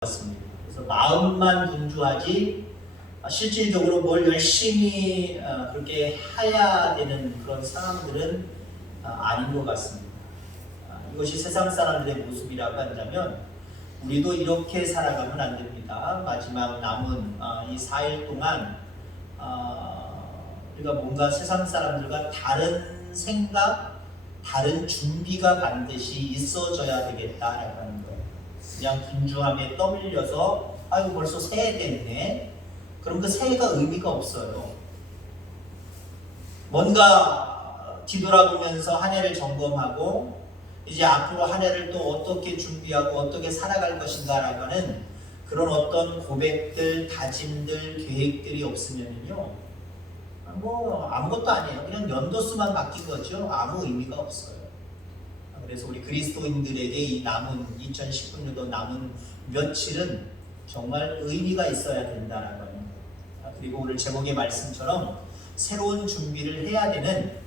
같습니다. 그래서 마음만 분주하지 실질적으로 뭘 열심히 그렇게 해야 되는 그런 상황들은 아닌 것 같습니다. 이것이 세상 사람들의 모습이라고 한다면 우리도 이렇게 살아가면 안 됩니다. 마지막 남은 이 4일 동안 우리가 뭔가 세상 사람들과 다른 생각, 다른 준비가 반드시 있어져야 되겠다라고 하는 거예요. 그냥 분주함에 떠밀려서 아이고 벌써 새해 됐네. 그럼 그 새해가 의미가 없어요. 뭔가 뒤돌아보면서 한 해를 점검하고 이제 앞으로 한 해를 또 어떻게 준비하고 어떻게 살아갈 것인가라고 하는 그런 어떤 고백들, 다짐들, 계획들이 없으면요 뭐 아무것도 아니에요. 그냥 연도수만 바뀐 거죠. 아무 의미가 없어요. 그래서 우리 그리스도인들에게 이 남은 2019년도 남은 며칠은 정말 의미가 있어야 된다라고 하는 거예요. 그리고 오늘 제목의 말씀처럼 새로운 준비를 해야 되는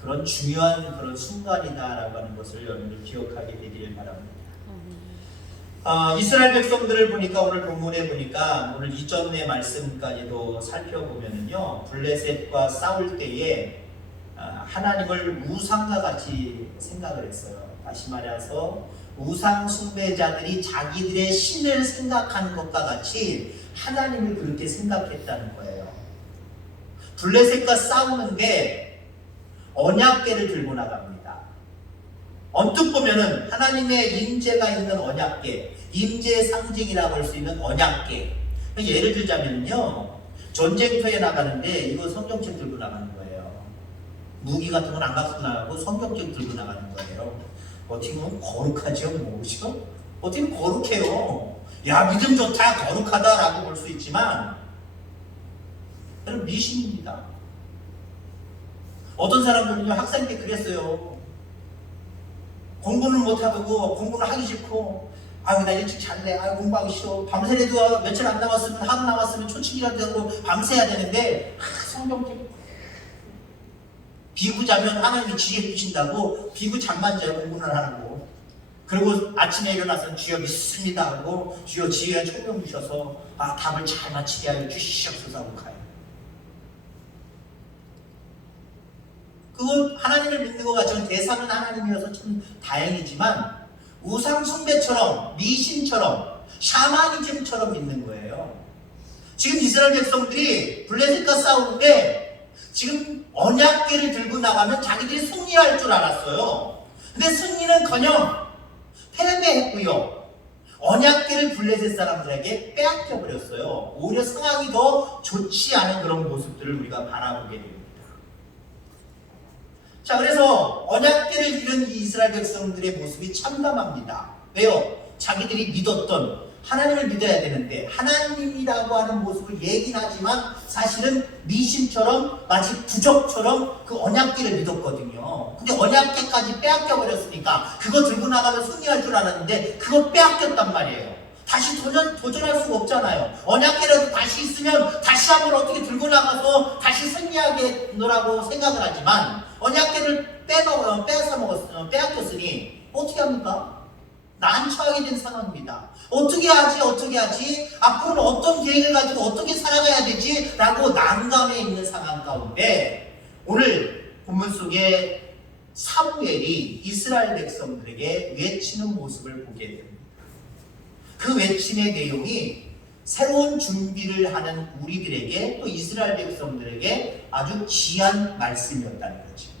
그런 중요한 그런 순간이다라고 하는 것을 여러분들 기억하게 되기를 바랍니다. 이스라엘 백성들을 보니까 오늘 본문에 보니까 오늘 이전의 말씀까지도 살펴보면은요 블레셋과 싸울 때에 하나님을 우상과 같이 생각을 했어요. 다시 말해서 우상 숭배자들이 자기들의 신을 생각하는 것과 같이 하나님을 그렇게 생각했다는 거예요. 블레셋과 싸우는데 언약궤를 들고 나갑니다. 언뜻 보면은 하나님의 임재가 있는 언약궤, 임재의 상징이라고 할 수 있는 언약궤. 예를 들자면요, 전쟁터에 나가는데 이거 성경책 들고 나가는 거예요. 무기 같은 건 안 갖고 나가고 성경책 들고 나가는 거예요. 어떻게 보면 거룩하죠, 뭐죠? 어떻게 보면 거룩해요. 야, 믿음 좋다, 거룩하다라고 볼 수 있지만, 여러분 미신입니다. 어떤 사람들은요, 학생 때 그랬어요. 공부는 못하고, 공부는 하기 싫고, 아유, 나 일찍 잘래, 아유, 공부하기 싫어. 밤새라도 며칠 안 남았으면, 하루 남았으면 초칙이라도 하고 밤새야 되는데, 성경책 비구 자면 하나님이 지혜 주신다고 비구 잠만 자요. 공부는 하고 그리고 아침에 일어나서 주여 믿습니다 하고 주여 지혜와 총명 주셔서 답을 잘 맞히게 하여 주시옵소서 하고 가요. 그건 하나님을 믿는 것 같지만 대상은 하나님이어서 참 다행이지만 우상 숭배처럼 미신처럼 샤머니즘처럼 믿는 거예요. 지금 이스라엘 백성들이 블레셋과 싸우는데 지금 언약궤를 들고 나가면 자기들이 승리할 줄 알았어요. 근데 승리는커녕 패배했고요. 언약궤를 블레셋 사람들에게 빼앗겨 버렸어요. 오히려 상황이 더 좋지 않은 그런 모습들을 우리가 바라보게 됩니다. 자, 그래서 언약궤를 잃은 이 이스라엘 백성들의 모습이 참담합니다. 왜요? 자기들이 믿었던 하나님을 믿어야 되는데 하나님이라고 하는 모습을 얘기는 하지만 사실은 미신처럼 마치 부적처럼 그 언약궤를 믿었거든요. 근데 언약궤까지 빼앗겨 버렸으니까 그거 들고 나가면 승리할 줄 알았는데 그거 빼앗겼단 말이에요. 다시 도전할 수가 없잖아요. 언약궤라도 다시 있으면 다시 한번 어떻게 들고 나가서 다시 승리하겠노라고 생각을 하지만 언약궤를 빼앗겼으니 어떻게 합니까? 난처하게 된 상황입니다. 어떻게 하지? 앞으로는 어떤 계획을 가지고 어떻게 살아가야 되지? 라고 난감해 있는 상황 가운데 오늘 본문 속에 사무엘이 이스라엘 백성들에게 외치는 모습을 보게 됩니다. 그 외침의 내용이 새로운 준비를 하는 우리들에게 또 이스라엘 백성들에게 아주 귀한 말씀이었다는 거죠.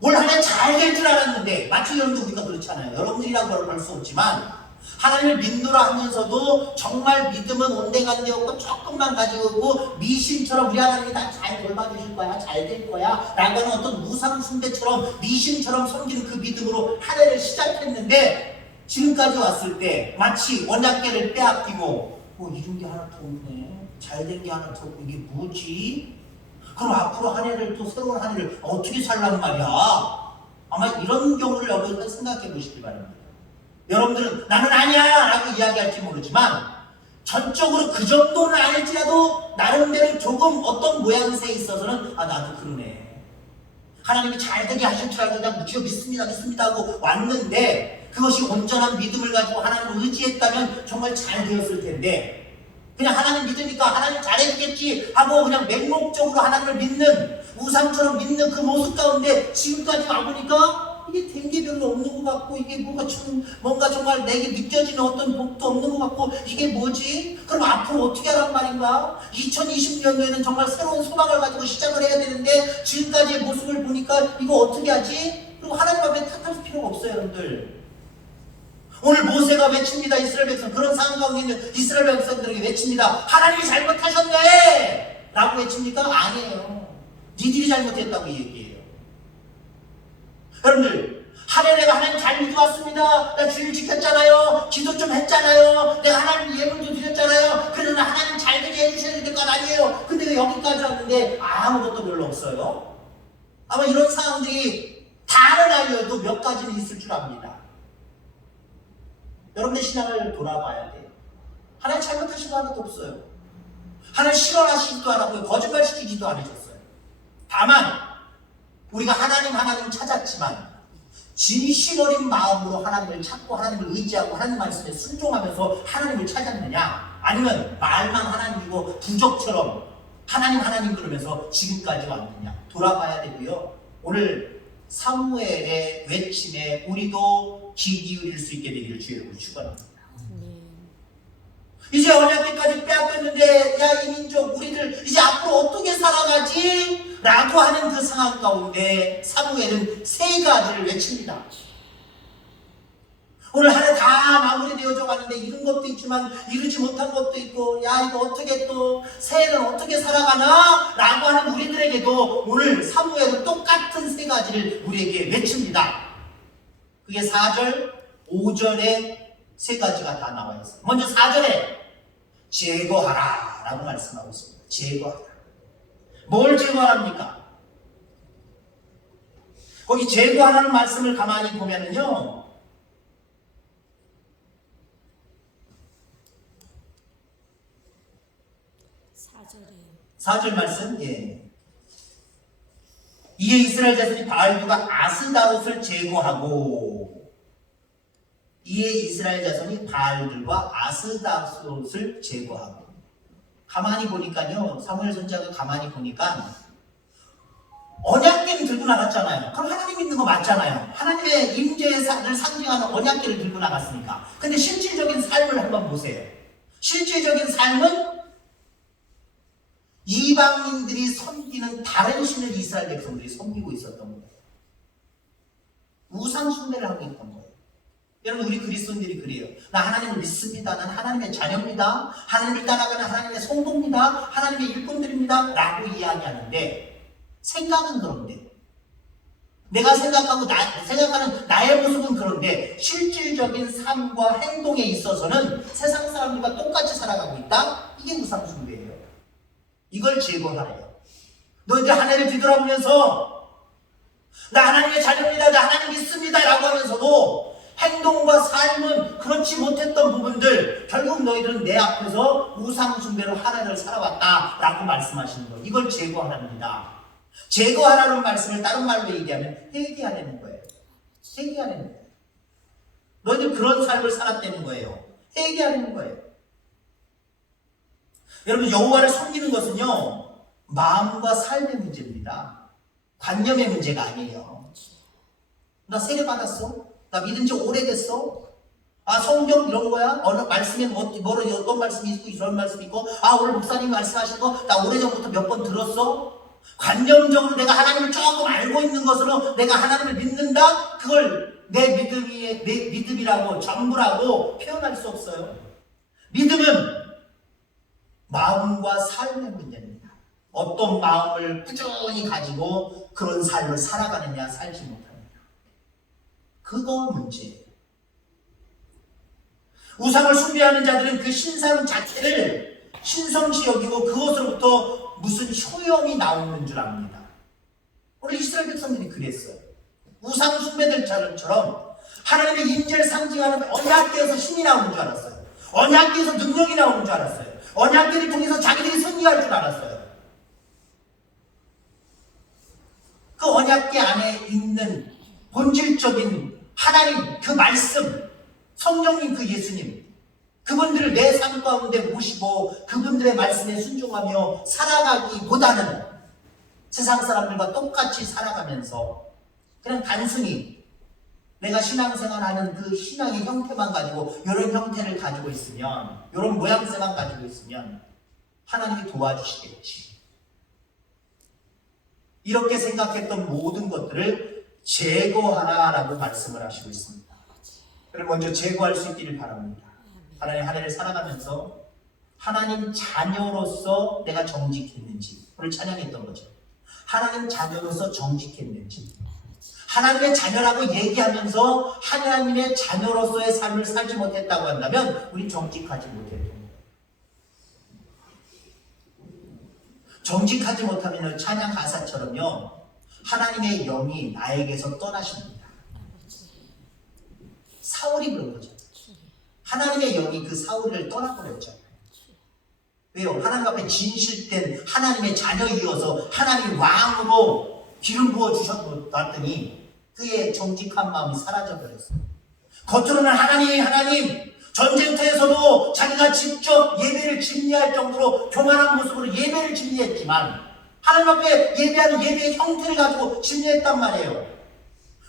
올 한 해 잘 될 줄 알았는데 마치 여러분도 우리가 그렇잖아요. 여러분들이라고 할 수 없지만 하나님을 믿노라 하면서도 정말 믿음은 온데간데 없고 조금만 가지고 미신처럼 우리 하나님이 다 잘 돌봐주실 거야, 잘 될 거야 라고 하는 어떤 우상 숭배처럼 미신처럼 섬기는 그 믿음으로 한 해를 시작했는데 지금까지 왔을 때 마치 언약궤를 빼앗기고 이런 게 하나 더 없네, 잘 된 게 하나 더 없고 이게 뭐지? 그럼 앞으로 한 해를 또 새로운 한 해를 어떻게 살란 말이야? 아마 이런 경우를 여러분 생각해 보시기 바랍니다. 여러분들은 나는 아니야 라고 이야기할지 모르지만 전적으로 그 정도는 아닐지라도 나름대로 조금 어떤 모양새에 있어서는 나도 그러네. 하나님이 잘 되게 하실 줄 알고 그냥 주여 믿습니다 하고 왔는데 그것이 온전한 믿음을 가지고 하나님을 의지했다면 정말 잘 되었을 텐데, 그냥 하나님 믿으니까 하나님 잘해주겠지 하고 그냥 맹목적으로 하나님을 믿는, 우상처럼 믿는 그 모습 가운데 지금까지 와보니까 이게 된 게 별로 없는 것 같고, 이게 뭔가 정말 내게 느껴지는 어떤 복도 없는 것 같고, 이게 뭐지? 그럼 앞으로 어떻게 하란 말인가? 2020년도에는 정말 새로운 소망을 가지고 시작을 해야 되는데 지금까지의 모습을 보니까 이거 어떻게 하지? 그리고 하나님 앞에 탓할 필요가 없어요, 여러분들. 오늘 모세가 외칩니다. 이스라엘 백성, 그런 상황 가운데 있는 이스라엘 백성들에게 외칩니다. 하나님이 잘못하셨네! 라고 외칩니까? 아니에요. 니들이 잘못했다고 얘기해요. 여러분들, 내가 하나님 잘 믿어왔습니다. 나 주일 지켰잖아요. 기도 좀 했잖아요. 내가 하나님 예물도 드렸잖아요. 그래서 나 하나님 잘 되게 해주셔야 될 것 아니에요. 근데 왜 여기까지 왔는데 아무것도 별로 없어요? 아마 이런 상황들이 다른 아이여도 몇 가지는 있을 줄 압니다. 여러분의 신앙을 돌아봐야 돼요. 하나님 잘못하신 거 하나도 없어요. 하나님 싫어하시지도 않았고요. 거짓말 시키지도 않으셨어요. 다만 우리가 하나님 찾았지만 진실 어린 마음으로 하나님을 찾고 하나님을 의지하고 하나님 말씀에 순종하면서 하나님을 찾았느냐, 아니면 말만 하나님이고 부적처럼 하나님 그러면서 지금까지 왔느냐 돌아봐야 되고요. 오늘 사무엘의 외침에 우리도 귀 기울일 수 있게 되기를 주의 축원합니다. 이제 언약궤까지 빼앗겼는데 야 이 민족 우리들 이제 앞으로 어떻게 살아가지? 라고 하는 그 상황 가운데 사무엘은 세 가지를 외칩니다. 오늘 한 해 다 마무리되어져 가는데 이룬 것도 있지만 이루지 못한 것도 있고, 야 이거 어떻게 또 새해는 어떻게 살아가나? 라고 하는 우리들에게도 오늘 사무엘은 똑같은 세 가지를 우리에게 외칩니다. 그게 4절, 5절에 세 가지가 다 나와 있어요. 먼저 4절에 제거하라 라고 말씀하고 있습니다. 제거하라. 뭘 제거합니까? 거기 제거하라는 말씀을 가만히 보면은요, 4절 말씀, 예. 이에 이스라엘 자손이 바알과 아스다롯을 제거하고, 이에 이스라엘 자손이 바알들과 아스다롯을 제거하고. 가만히 보니까요, 사무엘 선지자가 가만히 보니까 언약궤를 들고 나갔잖아요. 그럼 하나님 믿는 거 맞잖아요. 하나님의 임재를 상징하는 언약궤를 들고 나갔으니까. 근데 실질적인 삶을 한번 보세요. 실질적인 삶은 이방인들이 섬기는 다른 신을 이스라엘 백성들이 섬기고 있었던 거예요. 우상 숭배를 하고 있던 거예요. 여러분, 우리 그리스도인들이 그래요. 나 하나님을 믿습니다. 난 하나님의 자녀입니다. 하나님을 따라가는 하나님의 성도입니다. 하나님의 일꾼들입니다. 라고 이야기하는데, 생각은 그런데, 내가 생각하는 나의 모습은 그런데 실질적인 삶과 행동에 있어서는 세상 사람들과 똑같이 살아가고 있다? 이게 우상 숭배예요. 이걸 제거하래요. 너 이제 한 해를 뒤돌아보면서 나 하나님의 자녀입니다. 나 하나님 믿습니다. 라고 하면서도 행동과 삶은 그렇지 못했던 부분들, 결국 너희들은 내 앞에서 우상 숭배로 한 해를 살아왔다 라고 말씀하시는 거예요. 이걸 제거하랍니다. 제거하라는 말씀을 다른 말로 얘기하면 회개하라는 거예요. 회개하라는 거예요. 너희들 그런 삶을 살았다는 거예요. 회개하라는 거예요. 여러분, 여호와를 섬기는 것은요, 마음과 삶의 문제입니다. 관념의 문제가 아니에요. 나 세례 받았어? 나 믿은 지 오래됐어? 아, 성경 이런 거야? 어느 말씀에 어떤 말씀이 있고 이런 말씀이 있고, 아, 오늘 목사님이 말씀하신 거 나 오래전부터 몇 번 들었어? 관념적으로 내가 하나님을 조금 알고 있는 것으로 내가 하나님을 믿는다? 그걸 내 믿음이라고, 전부라고 표현할 수 없어요. 믿음은 마음과 삶의 문제입니다. 어떤 마음을 꾸준히 가지고 그런 삶을 살아가느냐, 살지 못합니다. 그거 문제예요. 우상을 숭배하는 자들은 그 신상 자체를 신성시 여기고 그것으로부터 무슨 효용이 나오는 줄 압니다. 오늘 이스라엘 백성들이 그랬어요. 우상 숭배들처럼 하나님의 임재를 상징하는 언약궤에서 신이 나오는 줄 알았어요. 언약궤에서 능력이 나오는 줄 알았어요. 언약궤를 통해서 자기들이 승리할 줄 알았어요. 그 언약궤 안에 있는 본질적인 하나님 그 말씀, 성령님 그 예수님, 그분들을 내 삶 가운데 모시고 그분들의 말씀에 순종하며 살아가기보다는 세상 사람들과 똑같이 살아가면서 그냥 단순히 내가 신앙생활하는 그 신앙의 형태만 가지고 이런 형태를 가지고 있으면, 이런 모양새만 가지고 있으면 하나님이 도와주시겠지. 이렇게 생각했던 모든 것들을 제거하라라고 말씀을 하시고 있습니다. 그럼 먼저 제거할 수 있기를 바랍니다. 하나님 한 해를 살아가면서 하나님 자녀로서 내가 정직했는지, 오늘 찬양했던 거죠. 하나님 자녀로서 정직했는지, 하나님의 자녀라고 얘기하면서 하나님의 자녀로서의 삶을 살지 못했다고 한다면 우리 정직하지 못했던 거예요. 정직하지 못하면 찬양 가사처럼요, 하나님의 영이 나에게서 떠나십니다. 사울이 그런 거죠. 하나님의 영이 그 사울을 떠나버렸잖아요. 왜요? 하나님 앞에 진실된 하나님의 자녀이어서 하나님 왕으로 기름 부어 주셨더니 그의 정직한 마음이 사라져버렸어요. 겉으로는 하나님, 전쟁터에서도 자기가 직접 예배를 집례할 정도로 교만한 모습으로 예배를 집례했지만 하나님 앞에 예배하는 예배의 형태를 가지고 집례했단 말이에요.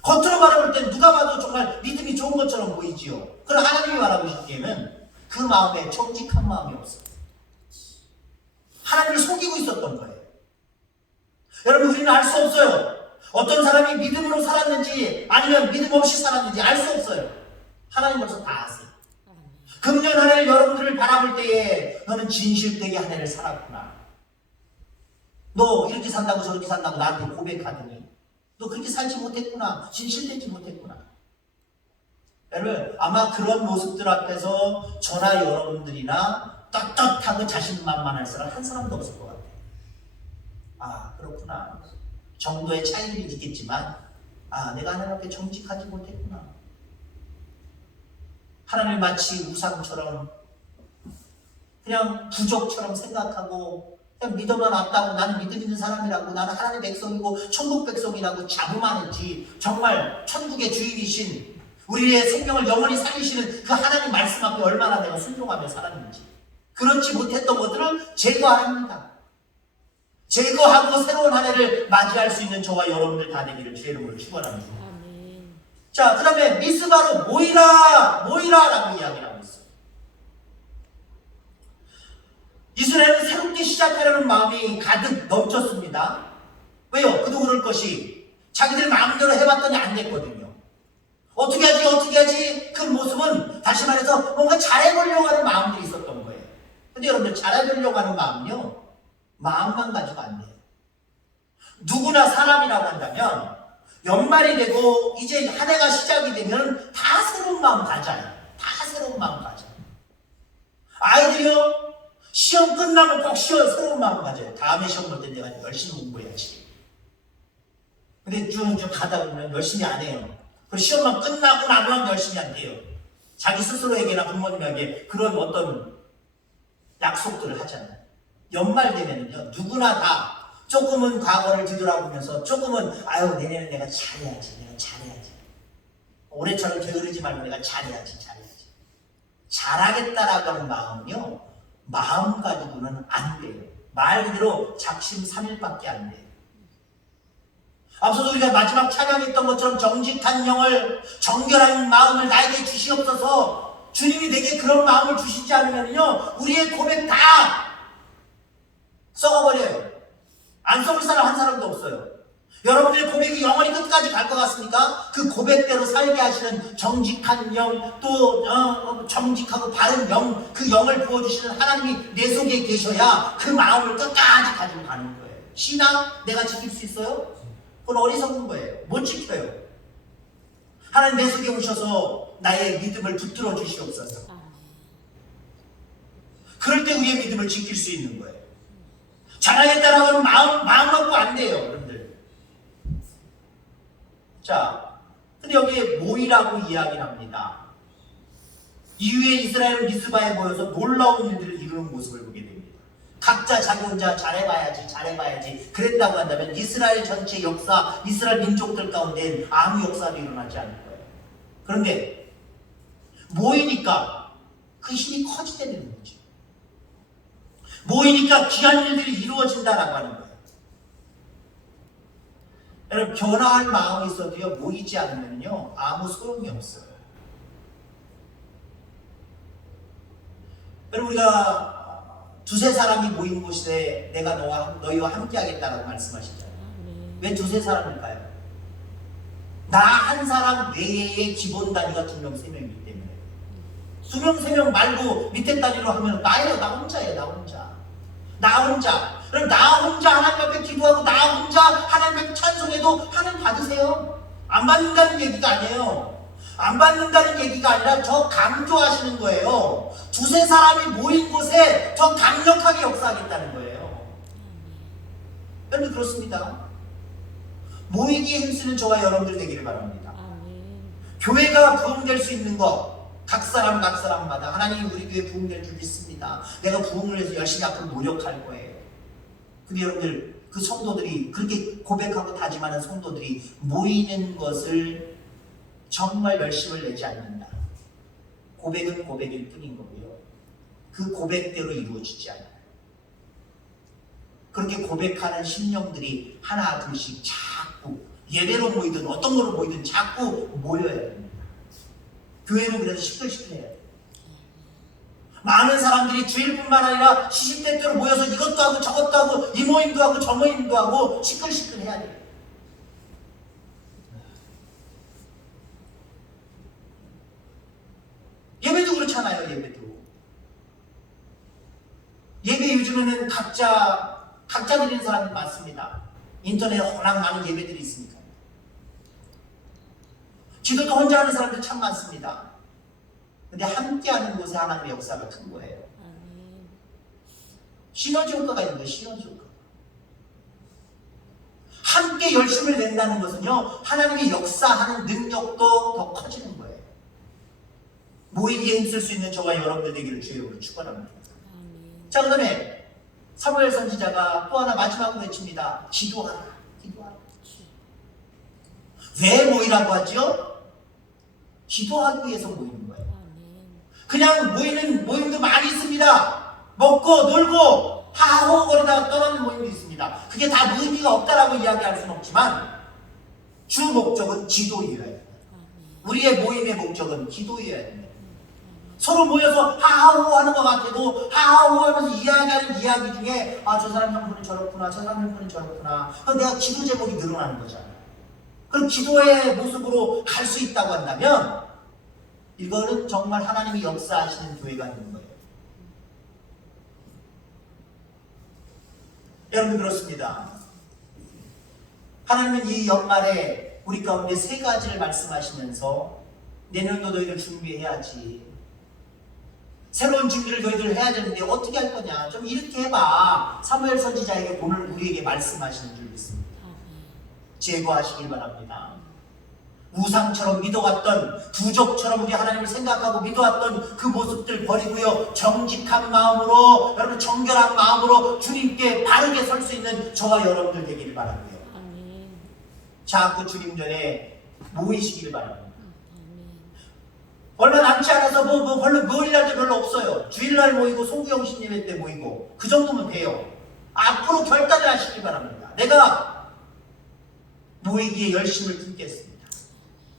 겉으로 바라볼 땐 누가 봐도 정말 믿음이 좋은 것처럼 보이지요. 그럼 하나님이 바라보시기에는 그 마음에 정직한 마음이 없어요. 하나님을 속이고 있었던 거예요. 여러분, 우리는 알 수 없어요. 어떤 사람이 믿음으로 살았는지 아니면 믿음 없이 살았는지 알 수 없어요. 하나님 벌써 다 아세요. 금년 한 해를 여러분들을 바라볼 때에 너는 진실되게 한 해를 살았구나. 너 이렇게 산다고 저렇게 산다고 나한테 고백하더니 너 그렇게 살지 못했구나. 진실되지 못했구나. 여러분, 아마 그런 모습들 앞에서 저나 여러분들이나 떳떳하고 자신만만할 사람 한 사람도 없을 것 같아요. 아, 그렇구나. 정도의 차이는 있겠지만 내가 하나님 앞에 정직하지 못했구나. 하나님을 마치 우상처럼 그냥 부족처럼 생각하고 그냥 믿어만 왔다고 나는 믿음 있는 사람이라고 나는 하나님의 백성이고 천국 백성이라고 자부만했지, 정말 천국의 주인이신 우리의 생명을 영원히 살리시는 그 하나님 말씀 앞에 얼마나 내가 순종하며 살았는지 그렇지 못했던 것들을 제거합니다. 제거하고 새로운 한 해를 맞이할 수 있는 저와 여러분들 다 되기를 주의 이름으로 축원합니다. 자, 그 다음에 미스바로 모이라라고 이야기를 하고 있어요. 이스라엘은 새롭게 시작하려는 마음이 가득 넘쳤습니다. 왜요? 그도 그럴 것이 자기들 마음대로 해봤더니 안 됐거든요. 어떻게 하지? 그 모습은 다시 말해서 뭔가 잘해보려고 하는 마음들이 있었던 거예요. 근데 여러분들, 잘해보려고 하는 마음은요, 마음만 가지고 안 돼요. 누구나 사람이라고 한다면 연말이 되고 이제 한 해가 시작이 되면 다 새로운 마음 가져요. 다 새로운 마음 가져요. 아이들이요, 시험 끝나면 꼭 새로운 마음 가져요. 다음에 시험 볼 때 내가 열심히 공부해야지. 근데 쭉 가다 보면 열심히 안 해요. 그 시험만 끝나고 나면 열심히 안 돼요. 자기 스스로에게나 부모님에게 그런 어떤 약속들을 하잖아요. 연말 되면은요, 누구나 다 조금은 과거를 뒤돌아보면서 조금은 내년에 내가 잘해야지. 올해처럼 게으르지 말고 내가 잘해야지. 잘하겠다라고 하는 마음은요, 마음 가지고는 안 돼요. 말 그대로 작심삼일밖에 안 돼요. 앞서서 우리가 마지막 찬양했던 것처럼 정직한 영을, 정결한 마음을 나에게 주시옵소서. 주님이 내게 그런 마음을 주시지 않으면요, 우리의 고백 다 썩어버려요. 안 썩을 사람 한 사람도 없어요. 여러분들의 고백이 영원히 끝까지 갈 것 같습니까? 그 고백대로 살게 하시는 정직한 영, 또 정직하고 바른 영, 그 영을 부어주시는 하나님이 내 속에 계셔야 그 마음을 끝까지 가지고 가는 거예요. 신앙 내가 지킬 수 있어요? 그건 어리석은 거예요. 못 지켜요. 하나님 내 속에 오셔서 나의 믿음을 붙들어 주시옵소서. 그럴 때 우리의 믿음을 지킬 수 있는 거예요. 잘하겠다라고 하는 마음 먹고 안 돼요, 여러분들. 자, 근데 여기에 모이라고 이야기를 합니다. 이후에 이스라엘은 미스바에 모여서 놀라운 일들을 이루는 모습을 보게 됩니다. 각자 자기 혼자 잘해봐야지 그랬다고 한다면 이스라엘 전체 역사, 이스라엘 민족들 가운데 아무 역사도 일어나지 않을 거예요. 그런데 모이니까 그 힘이 커지게 되는 거죠. 모이니까 귀한 일들이 이루어진다라고 하는 거예요. 여러분, 변화할 마음이 있어도요, 모이지 않으면요 아무 소용이 없어요. 여러분, 우리가 두세 사람이 모인 곳에 내가 너희와 함께 하겠다라고 말씀하시잖아요. 왜 두세 사람일까요? 나 한 사람 외에 기본 단위가 2명, 3명이기 때문에. 2명, 3명 말고 밑에 단위로 하면 나예요. 나 혼자예요. 나 혼자. 나 혼자. 그럼 나 혼자 하나님 앞에 기도하고 나 혼자 하나님 앞에 찬송해도 하나님 받으세요. 안 받는다는 얘기가 아니에요. 안 받는다는 얘기가 아니라 더 강조하시는 거예요. 두세 사람이 모인 곳에 더 강력하게 역사하겠다는 거예요. 여러분, 그렇습니다. 모이기에 힘쓰는 저와 여러분들 되기를 바랍니다. 교회가 부흥될 수 있는 것, 각 사람마다 하나님이 우리 교회 부흥될 줄 믿습니다. 내가 부흥을 해서 열심히 앞으로 노력할 거예요. 근데 여러분들, 그 성도들이 그렇게 고백하고 다짐하는 성도들이 모이는 것을 정말 열심을 내지 않는다. 고백은 고백일 뿐인 거고요. 그 고백대로 이루어지지 않아요. 그렇게 고백하는 심령들이 하나 둘씩 자꾸 예배로 모이든 어떤 거로 모이든 자꾸 모여야 됩니다. 교회는 그래서 시끌시끌해야 돼요. 많은 사람들이 주일뿐만 아니라 시시때때로 모여서 이것도 하고 저것도 하고 이 모임도 하고 저 모임도 하고 시끌시끌해야 돼요. 예배도 그렇잖아요. 예배 요즘에는 각자 드리는 사람이 많습니다. 인터넷에 워낙 많은 예배들이 있으니까. 기도도 혼자 하는 사람들 참 많습니다. 근데 함께 하는 곳에 하나님의 역사가 큰 거예요. 시너지 효과가 있는 거예요. 시너지 효과. 함께 열심을 낸다는 것은요, 하나님이 역사하는 능력도 더 커지는 거예요. 모이기에 힘쓸 수 있는 저와 여러분들 되기를 주의 이름으로 축원합니다. 자, 그 다음에 사무엘 선지자가 또 하나 마지막으로 외칩니다. 기도하라. 기도하라. 왜 모이라고 하죠? 기도하기 위해서 모이는 거예요. 그냥 모이는 모임도 많이 있습니다. 먹고 놀고 하하호거리다가 떠나는 모임도 있습니다. 그게 다 의미가 없다라고 이야기할 수는 없지만 주 목적은 기도여야 됩니다. 우리의 모임의 목적은 기도여야 됩니다. 서로 모여서 하하호 하는 것 같아도 하하호 하면서 이야기하는 이야기 중에 아, 저 사람 형부는 저렇구나, 저 사람 형부는 저렇구나. 그럼 내가 기도 제목이 늘어나는 거잖아요. 그럼 기도의 모습으로 갈 수 있다고 한다면 이거는 정말 하나님이 역사하시는 교회가 되는 거예요. 여러분, 그렇습니다. 하나님은 이 연말에 우리 가운데 3가지를 말씀하시면서 내년도 너희들 준비해야지. 새로운 준비를 너희들 해야 되는데 어떻게 할 거냐. 좀 이렇게 해봐. 사무엘 선지자에게 오늘 우리에게 말씀하시는 줄 믿습니다. 제거하시길 바랍니다. 우상처럼 믿어왔던, 부족처럼 우리 하나님을 생각하고 믿어왔던 그 모습들 버리고요, 정직한 마음으로, 여러분 정결한 마음으로 주님께 바르게 설 수 있는 저와 여러분들 되기를 바라고요. 자꾸 주님 전에 모이시기를 바랍니다. 얼마 남지 않아서 별로 모일 날도 별로 없어요. 주일날 모이고 송구영 신예배 때 모이고 그 정도면 돼요. 앞으로 결단을 하시기 바랍니다. 내가 모이기에 열심을 품겠습니다.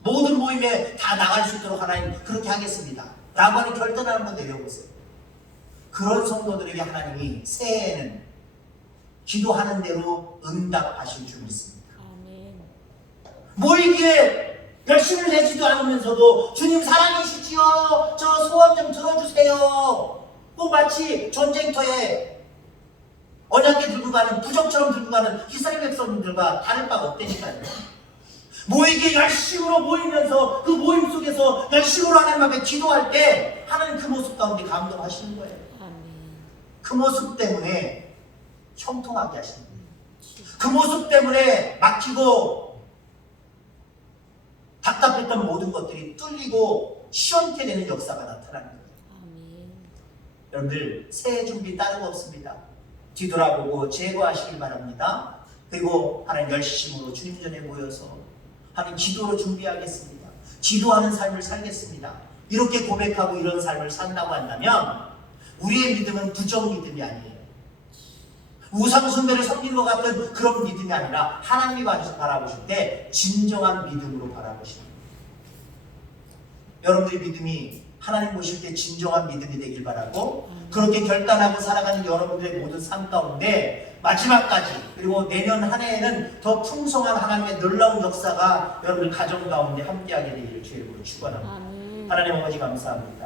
모든 모임에 다 나갈 수 있도록 하나님 그렇게 하겠습니다. 라고 하는 결단을 한번 내려보세요. 그런 성도들에게 하나님이 새해에는 기도하는 대로 응답하실 줄 믿습니다. 모이기에 열심을 내지도 않으면서도 주님 사랑이시지요. 저 소원 좀 들어주세요. 꼭 마치 전쟁터에 언약궤 들고 가는 부적처럼 들고 가는 이스라엘 백성들과 다를 바가 없다니까요. 모이기에 열심으로 모이면서 그 모임 속에서 열심으로 하나님 앞에 기도할 때 하나님 그 모습 가운데 감동하시는 거예요. 그 모습 때문에 형통하게 하시는 거예요. 그 모습 때문에 막히고 답답했던 모든 것들이 뚫리고 시원케 되는 역사가 나타나는 거예요. 여러분들 새해 준비 따로 없습니다. 뒤돌아보고 제거하시길 바랍니다. 그리고 하나님 열심으로 주님 전에 모여서 하나님 기도로 준비하겠습니다. 기도하는 삶을 살겠습니다. 이렇게 고백하고 이런 삶을 산다고 한다면 우리의 믿음은 부정 믿음이 아니에요. 우상숭배를 섬기는 것 같은 그런 믿음이 아니라 하나님이 바라보실 때 진정한 믿음으로 바라보십니다. 여러분들의 믿음이 하나님 보실 때 진정한 믿음이 되길 바라고, 그렇게 결단하고 살아가는 여러분들의 모든 삶 가운데 마지막까지, 그리고 내년 한 해에는 더 풍성한 하나님의 놀라운 역사가 여러분들 가정 가운데 함께하게 되기를 주의 이름으로 축원합니다. 하나님 아버지 감사합니다.